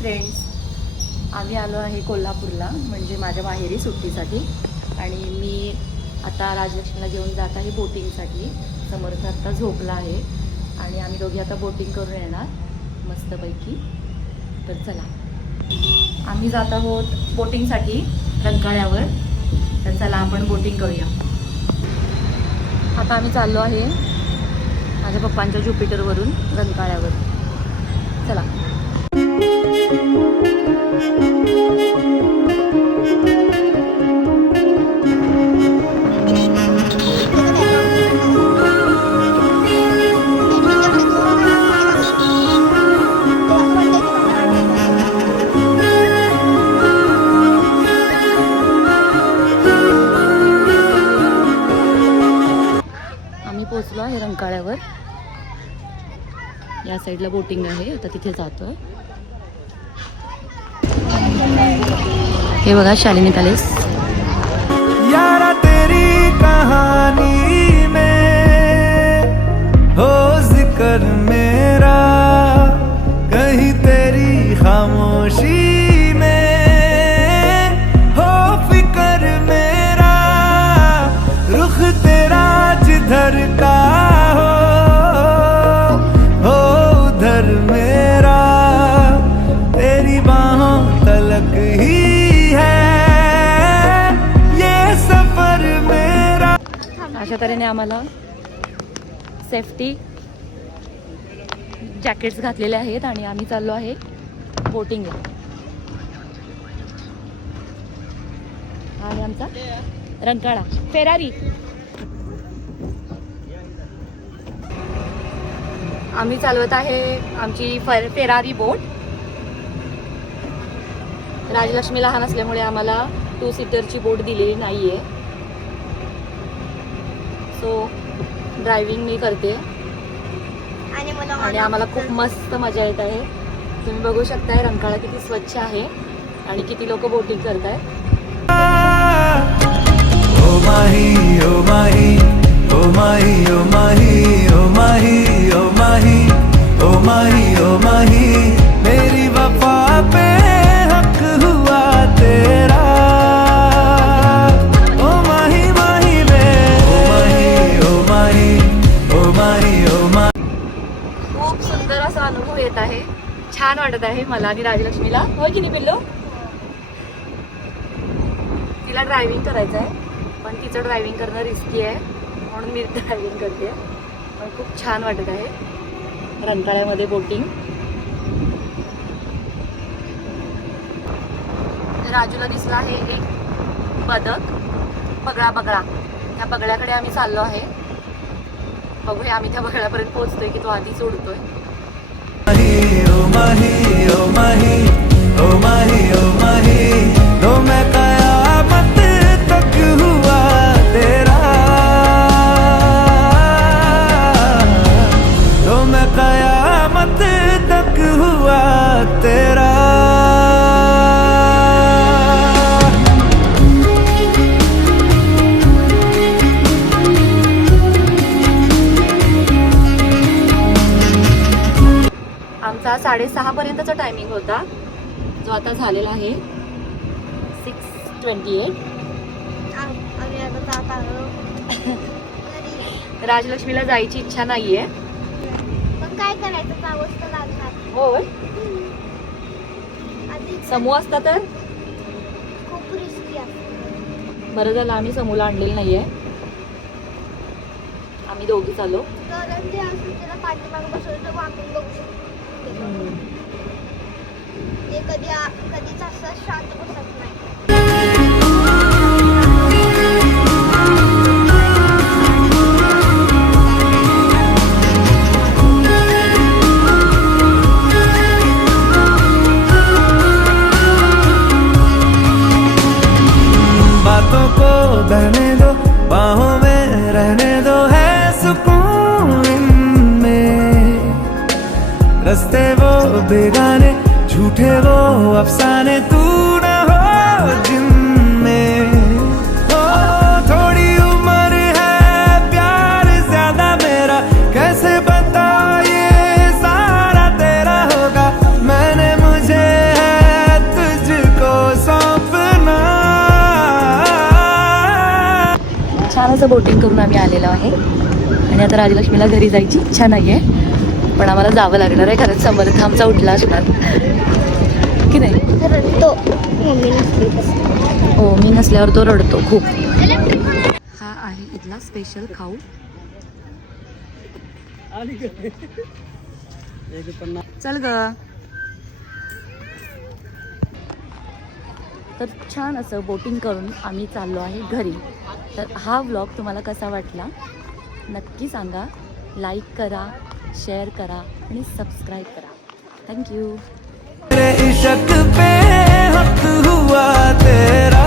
Friends, आम्ही आलो आहे कोल्हापूरला, म्हणजे माझ्या माहेरी सुट्टीसाठी. आणि मी आता राजलक्ष्मीला घेऊन जात आहे बोटिंगसाठी. समर्थ आत्ता झोपला आहे आणि आम्ही दोघी आता बोटिंग करून येणार मस्तपैकी. तर चला, आम्ही जात आहोत बोटिंगसाठी रंकाळ्यावर. तर चला आपण बोटिंग करूया. आता आम्ही चाललो आहे माझ्या पप्पांच्या ज्युपिटरवरून रंकाळ्यावर. चला. आम्ही पोचलो आहे रंकाळ्यावर. या साईडला बोटिंग आहे, आता तिथे जातो. हे बघा शालिनी पॅलेस. यारा तेरी कहानी में हो जिक्र मेरा, कहीं तेरी खामोशी में हो फिक्र मेरा, रुख तेरा जिधर का हो उधर मेरा, तेरी बाहों तलक ही है ये सफर मेरा. अशा तऱ्हेने आम्हाला सेफ्टी जॅकेट्स घातलेले आहेत आणि आम्ही चाललो आहे बोटिंगला. आणि आमचा रंकाळा फेरारी. आम्ही चालवत आहे आमची फेरारी बोट. राजलक्ष्मी लहान असल्यामुळे आम्हाला 2 सीटरची बोट दिलेली नाहीये, सो ड्रायव्हिंग मी करते आणि आम्हाला खूप मस्त मजा येत आहे. तुम्ही बघू शकताय रंकाळा किती स्वच्छ आहे आणि किती लोक बोटिंग करताय. ओ माही ओ माही ओ माही ओ माही ओ माही ओ माही ओ माही ओ माही, मेरी वफा पे हक हुआ तेरा. ओ माही माही वे ओ माही ओ माही ओ माही ओ माही. खूप सुंदर असा अनुभव येत आहे. छान वाटत आहे मला आणि राजलक्ष्मीला. होय की नाही पिल्लो? तिला ड्रायव्हिंग करायचं आहे, पण तिचं ड्रायव्हिंग करणं रिस्की आहे, म्हणून मी ड्रायव्हिंग करते. पण खूप छान वाटत आहे रंकाळ्यामध्ये बोटिंग. राजूला दिसला आहे एक बदक, बगळा. त्या बगळ्याकडे आम्ही चाललो आहे. बघूया आम्ही त्या बगळ्यापर्यंत पोहोचतोय की तो आधीच उडतोय. ओ माही ओ माही ओ माही ओ माही, तो मैं कयामत तक हुआ तेरा, तो मैं कयामत तक हुआ तेरा. आमचा 6:30 पर्यंतचा टायमिंग होता, जो आता झालेला आहे 6:28. राजलक्ष्मीला जायची इच्छा नाहीये, पण काय करायचं, जावंच तर लागणार. होय. आधी समूह असता तर खूप रिस्की आहे. बरं झालं आम्ही समूहला आणलेलं नाहीये. आम्ही दोघी चाललो. कारण ते असं त्याला पाठीमागं बसवलं तर वाकून बघू शकतो. ते कधीच असं शांत बसत नाही. बातों को बहने दो, बाहों में रहने दो, है सुकून इनमें. रस्ते वो बेगाने, झूठे वो अफसाने, तू न हो जिनमें. हो थोड़ी उम्र है, प्यार ज्यादा मेरा, कैसे बता ये सारा तेरा होगा. मैंने मुझे असं बोटिंग करून आम्ही आलेलो आहे आणि आता राजलक्ष्मीला घरी जायची इच्छा नाही आहे, पण आम्हाला जावं लागणार आहे कारण समर्थ आमचा उठला असणार की नाही. रडतो मम्मी नसली तसं. हो, मी नसल्यावर तो रडतो खूप. हा आहे इथला स्पेशल खाऊ. चल ग. तर छान असं बोटिंग करून आम्ही चाललो आहे घरी. तर हा व्लॉग तुम्हाला कसा वाटला नक्की सांगा. लाईक करा, शेअर करा आणि सबस्क्राईब करा. थँक्यू. तेरे इश्क पे हक हुआ तेरा